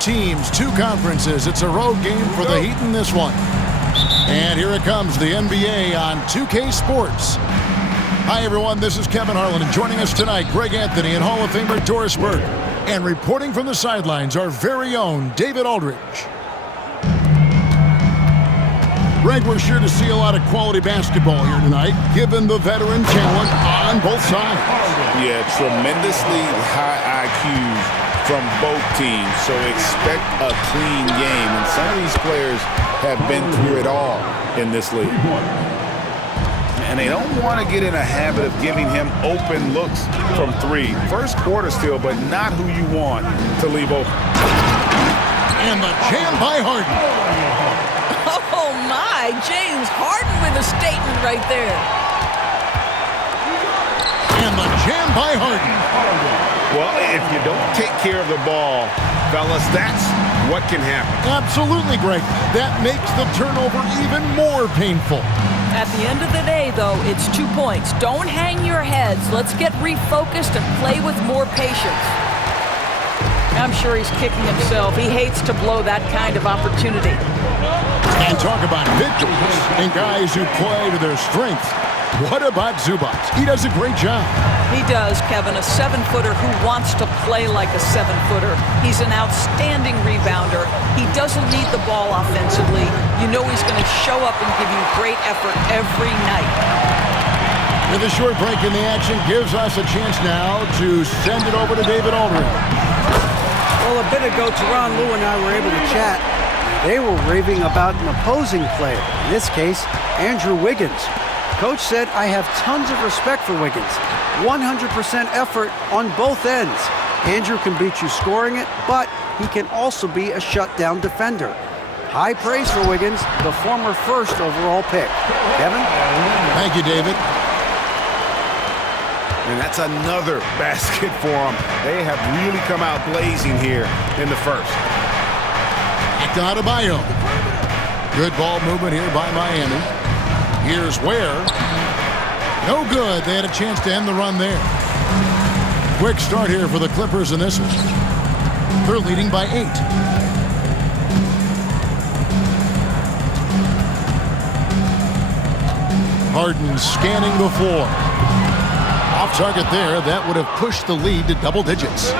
teams, two conferences. It's a road game for the Heat in this one. And here it comes, the NBA on 2K Sports. Hi, everyone. This is Kevin Harlan. And joining us tonight, Greg Anthony and Hall of Famer Doris Burke. And reporting from the sidelines, our very own David Aldridge. Greg, we're sure to see a lot of quality basketball here tonight, given the veteran talent on both sides. Yeah, tremendously high IQs from both teams, so expect a clean game. And some of these players have been through it all in this league. And they don't want to get in a habit of giving him open looks from three. First quarter still, but not who you want to leave open. And the jam by Harden. Oh, my. James Harden with a statement right there. And the jam by Harden. Well, if you don't take care of the ball, fellas, that's what can happen. Absolutely, Greg. That makes the turnover even more painful. At the end of the day, though, it's 2 points. Don't hang your heads. Let's get refocused and play with more patience. I'm sure he's kicking himself. He hates to blow that kind of opportunity. And talk about victories and guys who play to their strength. What about Zubac? He does a great job. He does, Kevin. A 7-footer who wants to play like a 7-footer. He's an outstanding rebounder. He doesn't need the ball offensively. You know he's going to show up and give you great effort every night. With a short break in the action gives us a chance now to send it over to David Aldridge. Well, a bit ago, Teron Lou and I were able to chat. They were raving about an opposing player, in this case, Andrew Wiggins. Coach said, I have tons of respect for Wiggins. 100% effort on both ends. Andrew can beat you scoring it, but he can also be a shutdown defender. High praise for Wiggins, the former first overall pick. Kevin? Thank you, David. And that's another basket for them. They have really come out blazing here in the first. Back to Adebayo. Good ball movement here by Miami. Here's Ware. No good. They had a chance to end the run there. Quick start here for the Clippers in this one. They're leading by 8. Harden scanning the floor. Off target there. That would have pushed the lead to double digits.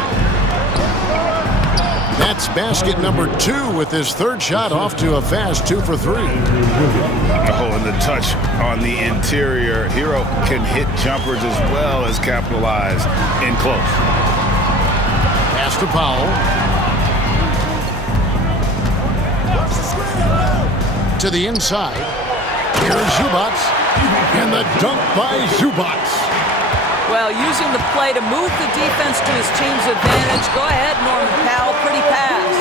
That's basket number 2 with his third shot off to a fast 2 for 3. Oh, and the touch on the interior. Hero can hit jumpers as well as capitalize in close. Pass to Powell. To the inside. Here's Zubac. And the dunk by Zubac. Well, using the play to move the defense to his team's advantage. Go ahead, Norman Powell. Pretty pass.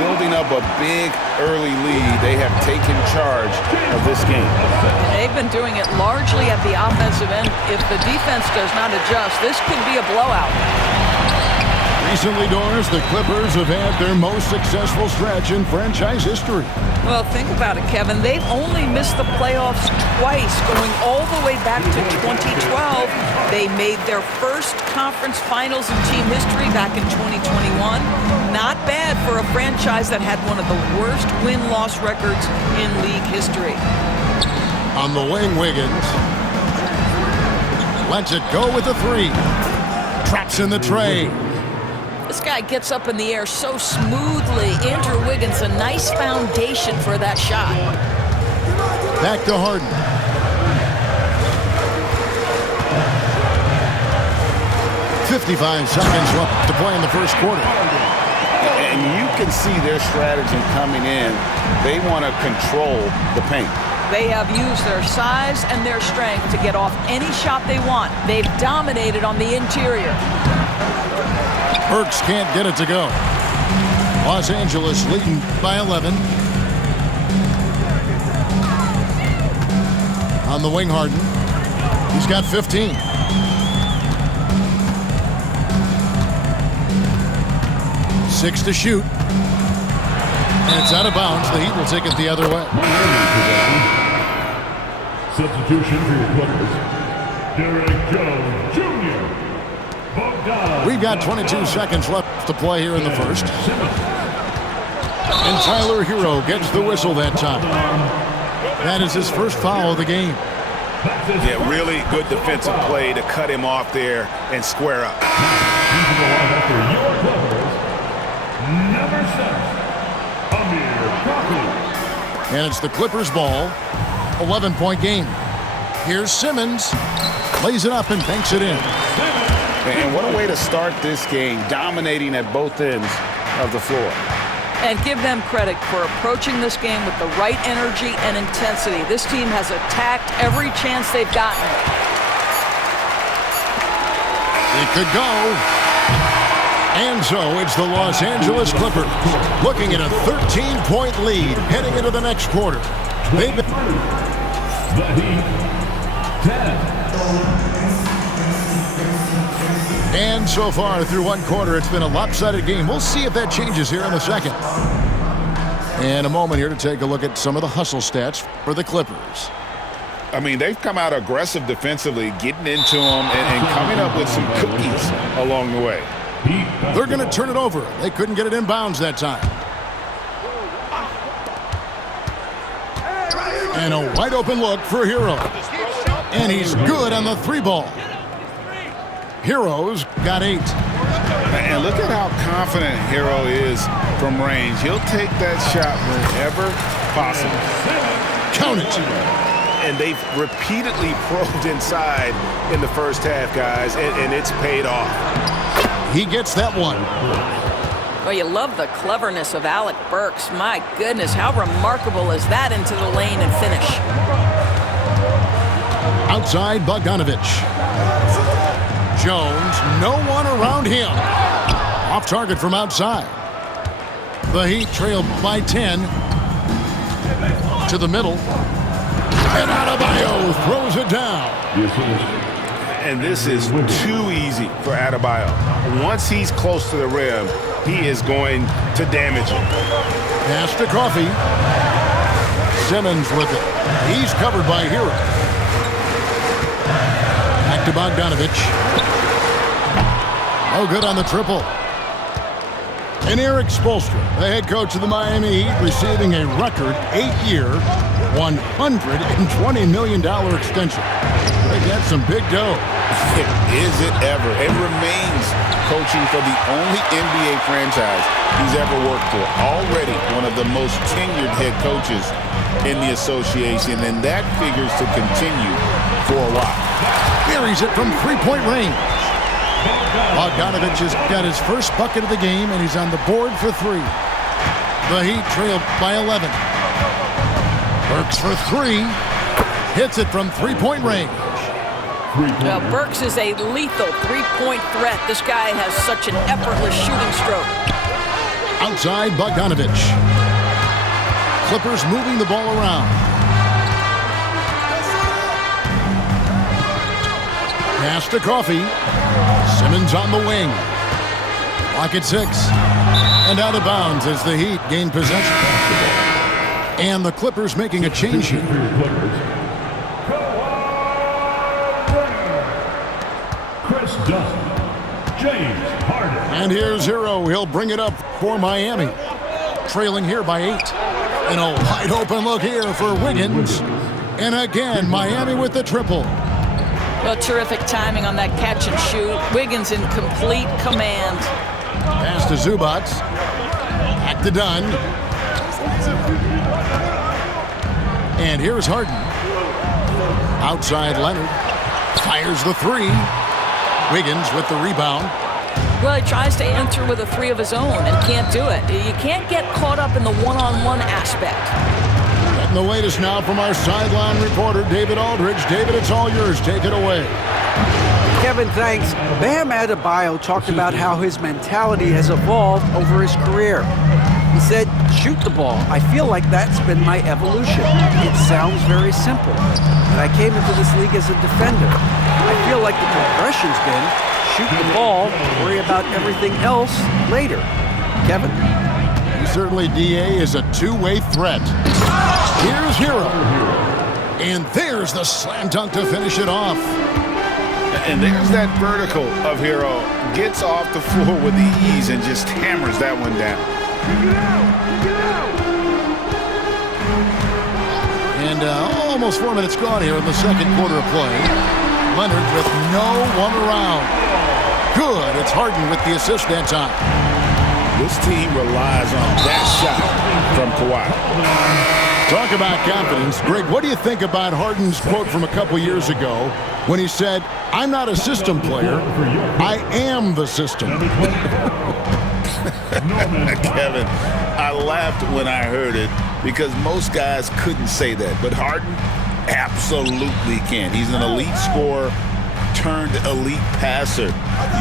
Building up a big early lead, they have taken charge of this game. They've been doing it largely at the offensive end. If the defense does not adjust, this could be a blowout. Recently, Doris, the Clippers have had their most successful stretch in franchise history. Well, think about it, Kevin. They've only missed the playoffs twice, going all the way back to 2012. They made their first conference finals in team history back in 2021. Not bad for a franchise that had one of the worst win-loss records in league history. On the wing, Wiggins. Lets it go with a 3. Traps in the tray. This guy gets up in the air so smoothly. Andrew Wiggins, a nice foundation for that shot. Back to Harden. .55 seconds left to play in the first quarter. And you can see their strategy coming in. They want to control the paint. They have used their size and their strength to get off any shot they want. They've dominated on the interior. Burks can't get it to go. Los Angeles leading by 11. On the wing, Harden. He's got 15. Six to shoot. And it's out of bounds. The Heat will take it the other way. Substitution for your Clippers. Derek Jones Jr. Bogdanovich. We We've got 22 seconds left to play here in the first. And Tyler Hero gets the whistle that time. That is his first foul of the game. Yeah, really good defensive play to cut him off there and square up. And it's the Clippers' ball. 11-point game. Here's Simmons. Lays it up and banks it in. And what a way to start this game, dominating at both ends of the floor. And give them credit for approaching this game with the right energy and intensity. This team has attacked every chance they've gotten. It could go. And so it's the Los Angeles Clippers looking at a 13-point lead heading into the next quarter. They've been... The Heat, 10. And so far through one quarter, it's been a lopsided game. We'll see if that changes here in the second. And a moment here to take a look at some of the hustle stats for the Clippers. I mean, they've come out aggressive defensively, getting into them and coming up with some cookies along the way. They're going to turn it over. They couldn't get it in bounds that time. And a wide open look for Hero. And he's good on the three ball. Hero's got 8. And look at how confident Hero is from range. He'll take that shot whenever possible. Count it. And they've repeatedly probed inside in the first half, guys, and it's paid off. He gets that one. Well, you love the cleverness of Alec Burks. My goodness, how remarkable is that into the lane and finish? Outside Bogdanovich. Jones, no one around him. Off target from outside. The Heat trailed by 10. To the middle. And Adebayo throws it down. And this is too easy for Adebayo. Once he's close to the rim, he is going to damage him. Pass to Coffey. Simmons with it. He's covered by Hero. Back to Bogdanovich. Oh, good on the triple. And Eric Spoelstra, the head coach of the Miami Heat, receiving a record 8-year, $120 million extension. They got some big dough. Is it ever? It remains coaching for the only NBA franchise he's ever worked for. Already one of the most tenured head coaches in the association, and that figures to continue for a while. Buries it from three-point range. Bogdanovich has got his first bucket of the game, and he's on the board for 3. The Heat trailed by 11. Burks for 3. Hits it from three-point range. Well, Burks is a lethal three-point threat. This guy has such an effortless shooting stroke. Outside Bogdanovich. Clippers moving the ball around. Pass to Coffey. Simmons on the wing. Clock at 6. And out of bounds as the Heat gain possession. And the Clippers making a change here. Chris Dunn, James Harden. And here's Hero. He'll bring it up for Miami. Trailing here by 8. And a wide open look here for Wiggins. And again, Miami with the triple. Well, terrific timing on that catch and shoot. Wiggins in complete command. Pass to Zubac. Back to Dunn. And here's Harden. Outside Leonard. Fires the 3. Wiggins with the rebound. Well, he tries to enter with a 3 of his own and can't do it. You can't get caught up in the one-on-one aspect. And the latest now from our sideline reporter, David Aldridge. David, it's all yours. Take it away. Kevin, thanks. Bam Adebayo talked about how his mentality has evolved over his career. He said, shoot the ball. I feel like that's been my evolution. It sounds very simple. But I came into this league as a defender. I feel like the progression's been shoot the ball, worry about everything else later. Kevin? Certainly, DA is a two-way threat. Here's Hero. And there's the slam dunk to finish it off. And there's that vertical of Hero. Gets off the floor with ease and just hammers that one down. And almost 4 minutes gone here in the second quarter of play. Leonard with no one around. Good. It's Harden with the assist that time. This team relies on that shot from Kawhi. Talk about confidence. Greg, what do you think about Harden's quote from a couple years ago when he said, "I'm not a system player, I am the system"? Kevin, I laughed when I heard it because most guys couldn't say that. But Harden absolutely can. He's an elite scorer turned elite passer.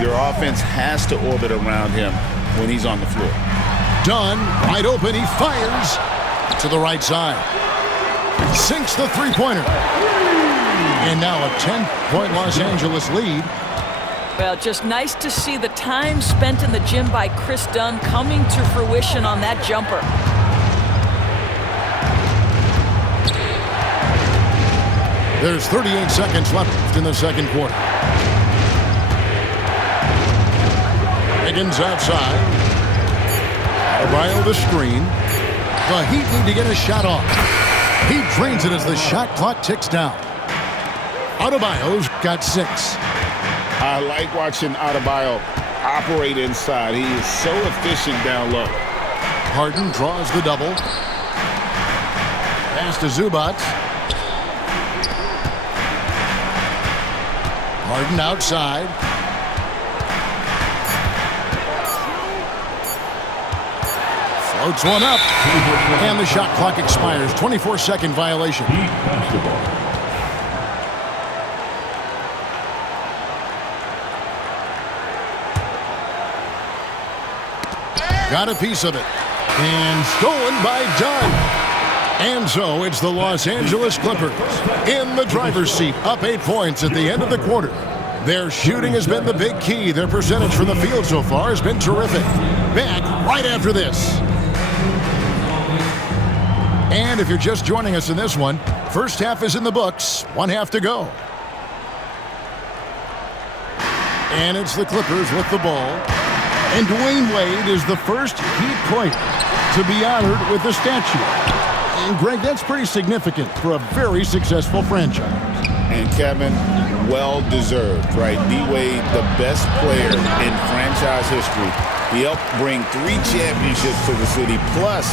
Your offense has to orbit around him when he's on the floor. Dunn, wide open, he fires to the right side. Sinks the three-pointer. And now a 10-point Los Angeles lead. Well, just nice to see the time spent in the gym by Chris Dunn coming to fruition on that jumper. There's 38 seconds left in the second quarter. Higgins outside. Adebayo the screen. The Heat need to get a shot off. He drains it as the shot clock ticks down. Adebayo's got 6. I like watching Adebayo operate inside. He is so efficient down low. Harden draws the double. Pass to Zubac. Harden outside. Floats one up. And the shot clock expires. 24-second violation. Heat basketball. Got a piece of it. And stolen by Dunn. And so it's the Los Angeles Clippers in the driver's seat, up 8 points at the end of the quarter. Their shooting has been the big key. Their percentage from the field so far has been terrific. Back right after this. And if you're just joining us in this one, first half is in the books. 1 half to go. And it's the Clippers with the ball. And Dwayne Wade is the first Heat player to be honored with a statue. And Greg, that's pretty significant for a very successful franchise. And Kevin, well-deserved, right? D-Wade, the best player in franchise history. He helped bring 3 championships to the city. Plus,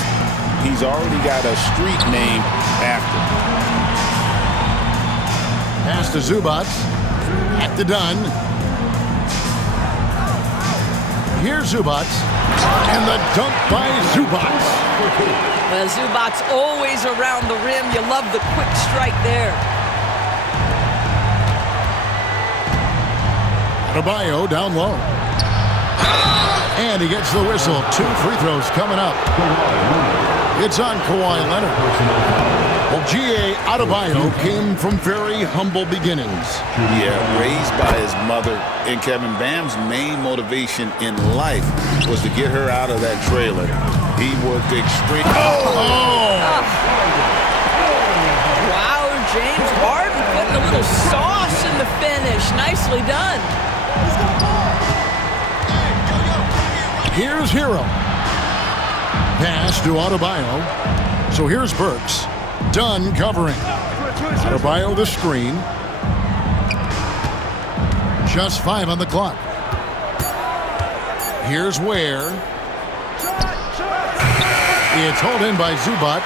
he's already got a street named after him. Pass to Zubac. Back to Dunn. Here's Zubac. And the dunk by Zubac. Well, Zubac's always around the rim. You love the quick strike there. Adebayo down low. And he gets the whistle. 2 free throws coming up. It's on Kawhi Leonard. Well, G.A. Adebayo came from very humble beginnings. Yeah, raised by his mother. And Kevin, Bam's main motivation in life was to get her out of that trailer. He worked extremely. Wow, James Harden putting a little sauce in the finish. Nicely done. Here's Hero. Pass to Adebayo. So here's Burks. Dunn covering. Adebayo the screen. Just 5 on the clock. Here's Ware. It's hauled in by Zubac.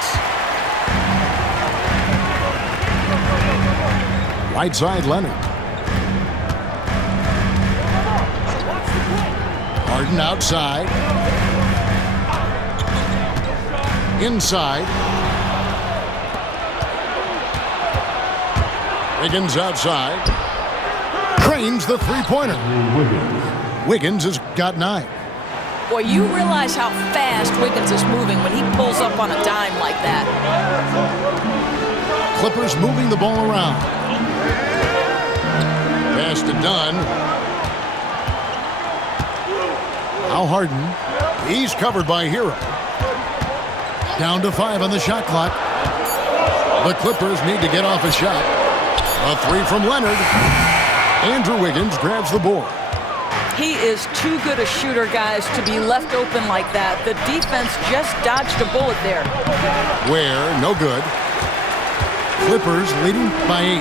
Right side, Leonard. Harden outside. Inside. Wiggins outside. Trains the three-pointer. Wiggins has got 9. Boy, you realize how fast Wiggins is moving when he pulls up on a dime like that. Clippers moving the ball around. Pass to Dunn. Now Harden. He's covered by Hero. Down to 5 on the shot clock. The Clippers need to get off a shot. A 3 from Leonard. Andrew Wiggins grabs the board. He is too good a shooter, guys, to be left open like that. The defense just dodged a bullet there. Ware, no good. Clippers leading by 8.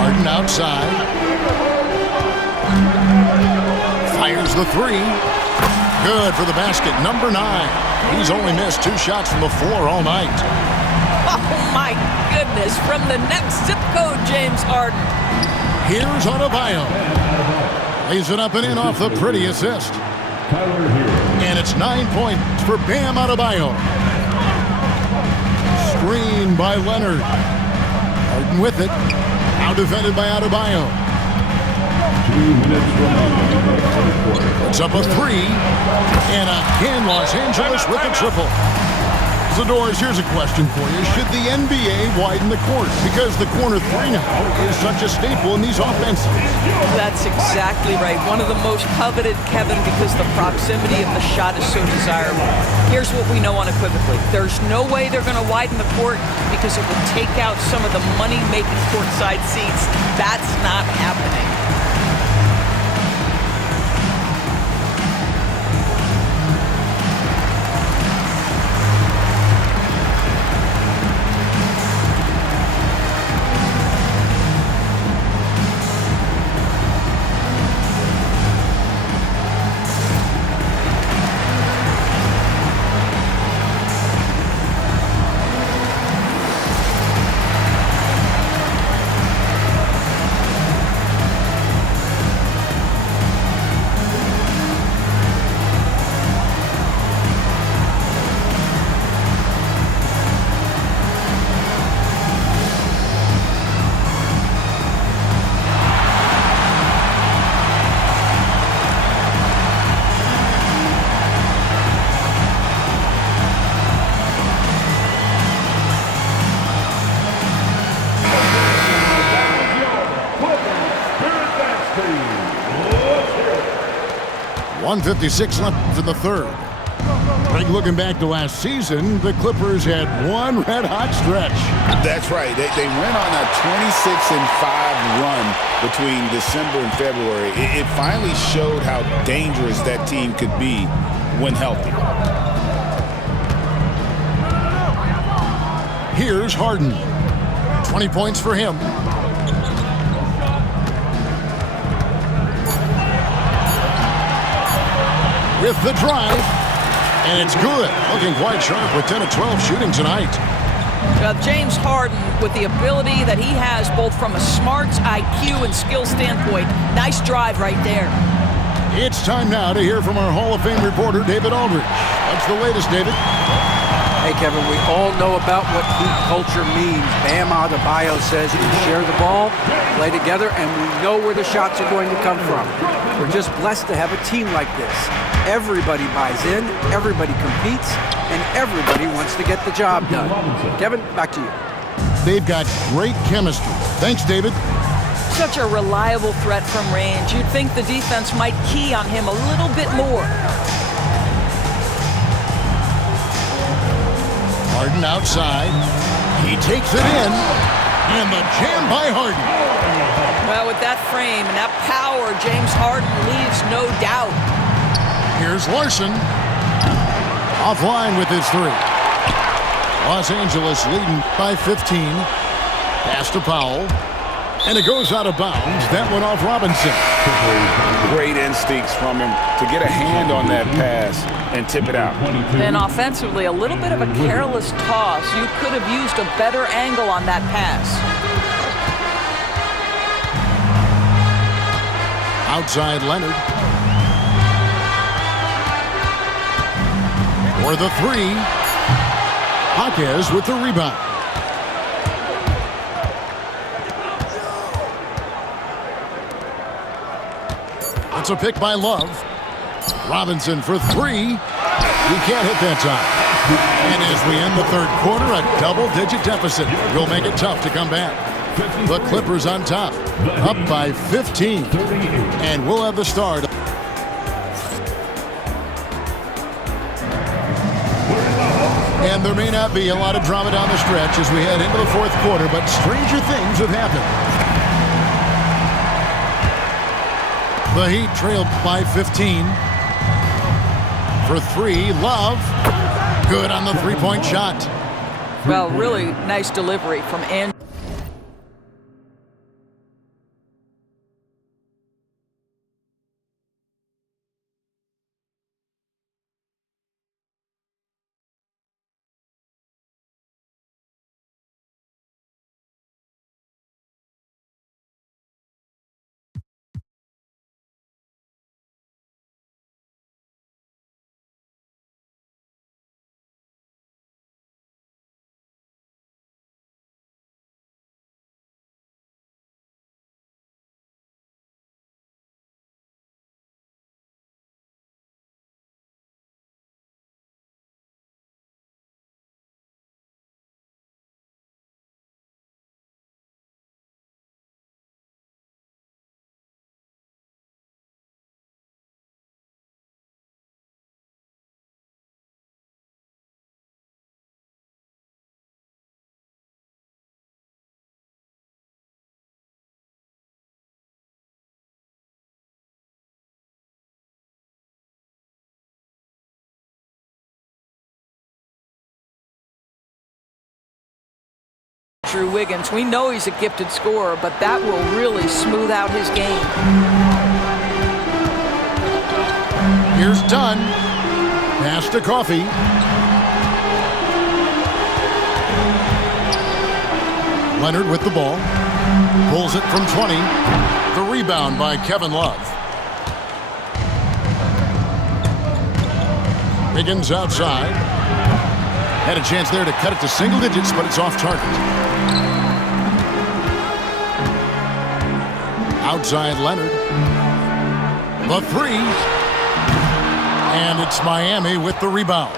Harden outside. Fires the 3. Good for the basket, number 9. He's only missed 2 shots from the floor all night. Oh, my goodness. From the next zip code, James Harden. Here's Adebayo. Lays it up and in off the pretty assist. And it's 9 points for Bam Adebayo. Screen by Leonard. Harden with it. Now defended by Adebayo. 2 minutes remaining. It's up a 3. And again, Los Angeles with a triple. Zadores, here's a question for you. Should the NBA widen the court? Because the corner 3 now is such a staple in these offenses. That's exactly right. One of the most coveted, Kevin, because the proximity of the shot is so desirable. Here's what we know unequivocally. There's no way they're going to widen the court because it would take out some of the money-making courtside seats. That's not happening. .156 left in the third. Greg, looking back to last season, the Clippers had one red-hot stretch. That's right. They went on a 26-5 run between December and February. It finally showed how dangerous that team could be when healthy. Here's Harden. 20 points for him. With the drive, and it's good. Looking quite sharp with 10 of 12 shooting tonight. James Harden, with the ability that he has both from a smarts, IQ, and skill standpoint, nice drive right there. It's time now to hear from our Hall of Fame reporter, David Aldridge. What's the latest, David? Hey, Kevin, we all know about what Heat culture means. Bam Adebayo says we share the ball, play together, and we know where the shots are going to come from. We're just blessed to have a team like this. Everybody buys in, everybody competes, and everybody wants to get the job done. Kevin, back to you. They've got great chemistry. Thanks, David. Such a reliable threat from range. You'd think the defense might key on him a little bit more. Harden outside. He takes it in. And the jam by Harden. Well, with that frame and that power, James Harden leaves no doubt. Here's Larson. Offline with his 3. Los Angeles leading by 15. Pass to Powell. And it goes out of bounds. That went off Robinson. Great instincts from him to get a hand on that pass and tip it out. And offensively, a little bit of a careless toss. You could have used a better angle on that pass. Outside Leonard. For the 3. Jaquez with the rebound. It's a pick by Love. Robinson for 3. He can't hit that time. And as we end the third quarter, a double-digit deficit will make it tough to come back. The Clippers on top, up by 15. And we'll have the start. And there may not be a lot of drama down the stretch as we head into the fourth quarter, but stranger things have happened. The Heat trailed by 15. For three, Love. Good on the three-point shot. Well, really nice delivery from Andrew. Andrew Wiggins. We know he's a gifted scorer, but that will really smooth out his game. Here's Dunn. Pass to Coffey. Leonard with the ball. Pulls it from 20. The rebound by Kevin Love. Wiggins outside. Had a chance there to cut it to single digits, but it's off target. Outside Leonard. The three. And it's Miami with the rebound.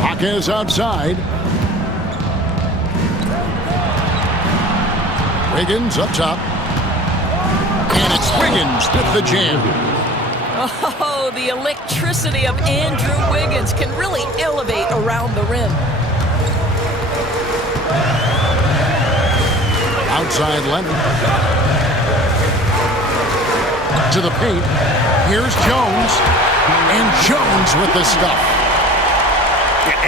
Jaquez outside. Wiggins up top. And it's Wiggins with the jam. Oh, the electricity of Andrew Wiggins can really elevate around the rim. Outside Leonard. To the paint. Here's Jones. And Jones with the stuff.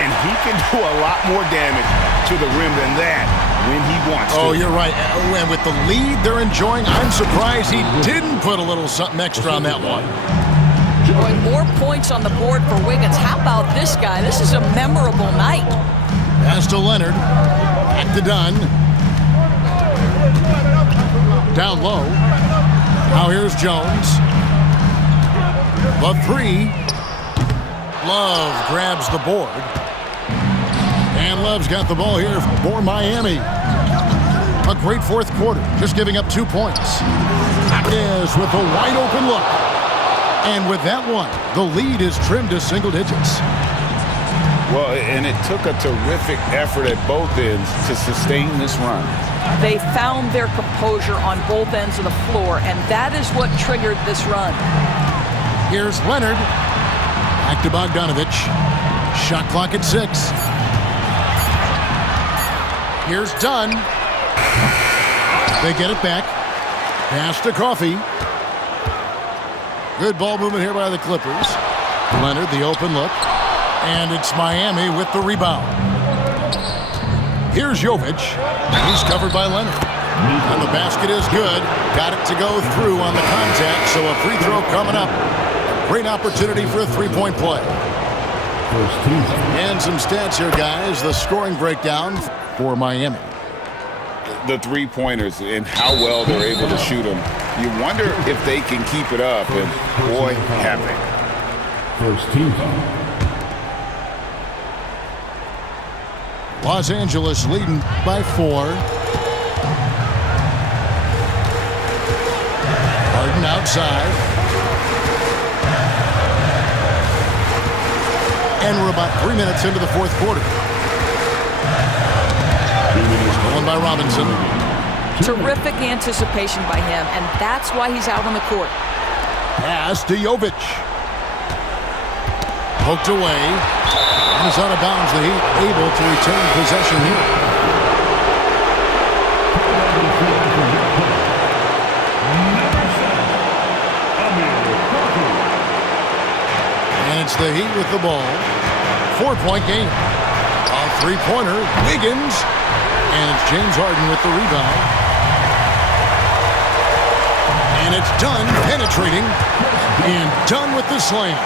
And he can do a lot more damage to the rim than that when he wants to. Oh, you're right. And with the lead they're enjoying, I'm surprised he didn't put a little something extra on that one. Boy, more points on the board for Wiggins. How about this guy? This is a memorable night. Pass to Leonard. Back to Dunn. Down low. Now here's Jones. The three. Love grabs the board. And Love's got the ball here for Miami. A great fourth quarter, just giving up 2 points. Jaquez with a wide open look. And with that one, the lead is trimmed to single digits. Well, and it took a terrific effort at both ends to sustain this run. They found their composure on both ends of the floor, and that is what triggered this run. Here's Leonard. Back to Bogdanovich. Shot clock at 6. Here's Dunn. They get it back. Pass to Coffey. Good ball movement here by the Clippers. Leonard, the open look. And it's Miami with the rebound. Here's Jovic. He's covered by Leonard. And the basket is good. Got it to go through on the contact, so a free throw coming up. Great opportunity for a three-point play. And some stats here, guys. The scoring breakdown for Miami. The three-pointers and how well they're able to shoot them. You wonder if they can keep it up, and boy, have they. First team foul. Los Angeles leading by 4. Harden outside. And we're about 3 minutes into the fourth quarter. Stolen by Robinson. Terrific anticipation by him, and that's why he's out on the court. Pass to Jovic. Poked away. And he's out of bounds. The Heat able to retain possession here. the Heat with the ball. 4-point game. A three-pointer, Wiggins. And it's James Harden with the rebound. And it's Dunn penetrating. And Dunn with the slam.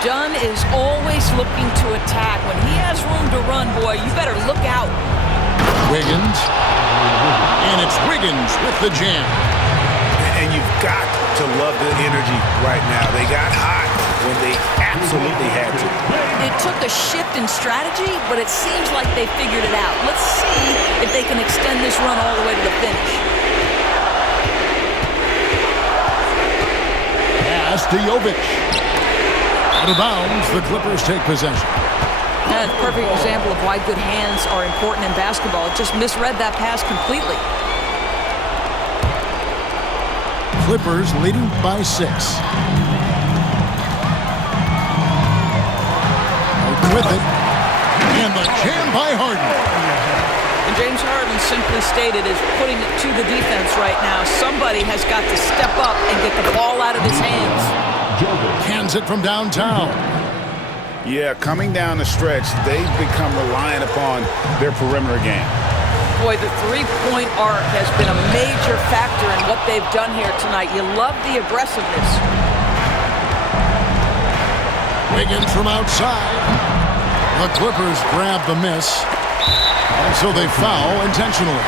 Dunn is always looking to attack. When he has room to run, boy, you better look out. Wiggins. And it's Wiggins with the jam. And you've got to love the energy right now. They got hot when they absolutely had to. It took a shift in strategy, but it seems like they figured it out. Let's see if they can extend this run all the way to the finish. Pass to Jovic. Out of bounds, the Clippers take possession. That's a perfect example of why good hands are important in basketball. It just misread that pass completely. Clippers leading by 6. With it. And the jam by Harden. And James Harden, simply stated, is putting it to the defense right now. Somebody has got to step up and get the ball out of his hands. Hands it from downtown. Yeah, coming down the stretch, they've become reliant upon their perimeter game. Boy, the three-point arc has been a major factor in what they've done here tonight. You love the aggressiveness. Wiggins from outside. The Clippers grab the miss. And so they foul intentionally.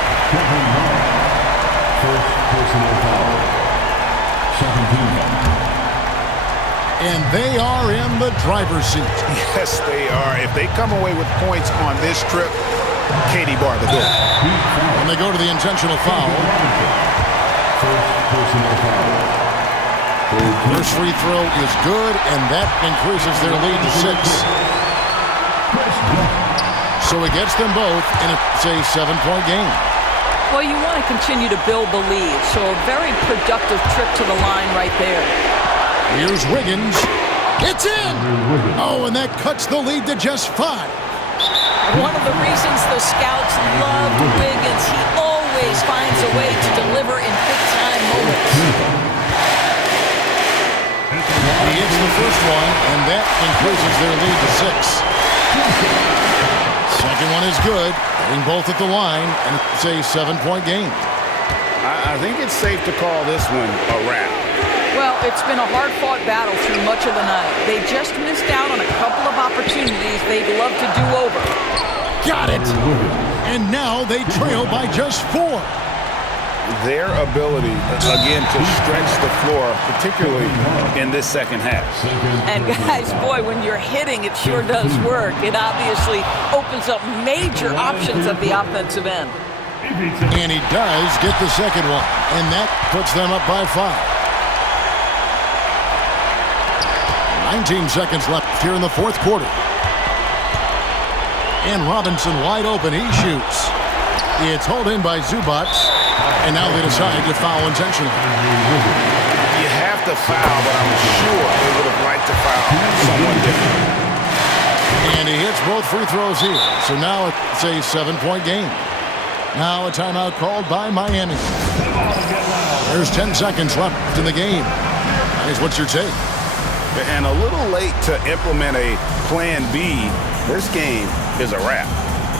First personal foul. 17. And they are in the driver's seat. Yes, they are. If they come away with points on this trip, Katie Bar the good. And they go to the intentional foul. First personal foul. First free throw is good, and that increases their lead to 6. So it gets them both, and it's a 7-point game. Well, you want to continue to build the lead, so a very productive trip to the line right there. Here's Wiggins. It's in! Oh, and that cuts the lead to just 5. One of the reasons the scouts loved Wiggins, he always finds a way to deliver in big-time moments. He hits the first one, and that increases their lead to 6. Second one is good, hitting both at the line, and it's a 7-point game. I think it's safe to call this one a wrap. Well, it's been a hard-fought battle through much of the night. They just missed out on a couple of opportunities they'd love to do over. Got it! And now they trail by just 4. Their ability, again, to stretch the floor, particularly in this second half. And guys, boy, when you're hitting, it sure does work. It obviously opens up major options at the offensive end. And he does get the second one, and that puts them up by 5. 19 seconds left here in the fourth quarter. And Robinson wide open. He shoots. It's hauled in by Zubac. And now they decide to foul intentionally. You have to foul, but I'm sure they would have liked to foul someone different. And he hits both free throws here. So now it's a 7-point game. Now a timeout called by Miami. There's 10 seconds left in the game. Guys, what's your take? And a little late to implement a plan B. This game is a wrap.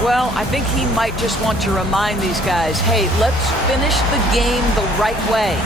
Well, I think he might just want to remind these guys, hey, let's finish the game the right way.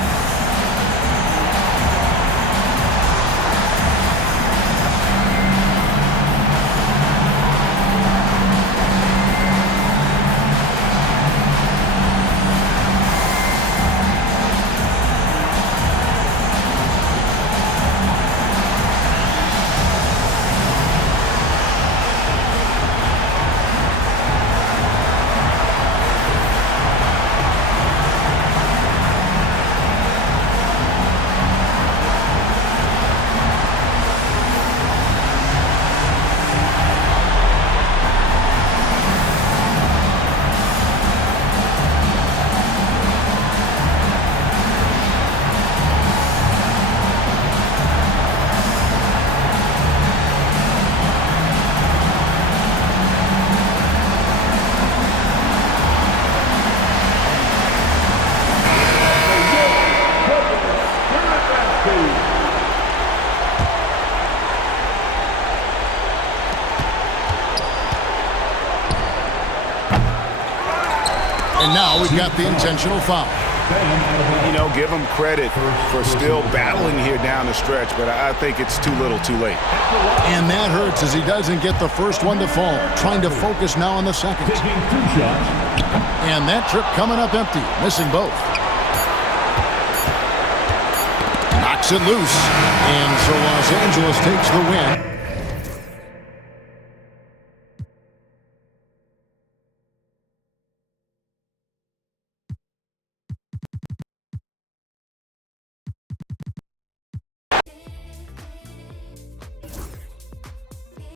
And now we've got the intentional foul. You know, give him credit for still battling here down the stretch, but I think it's too little too late. And that hurts as he doesn't get the first one to fall. Trying to focus now on the second. And that trip coming up empty, missing both. Knocks it loose. And so Los Angeles takes the win.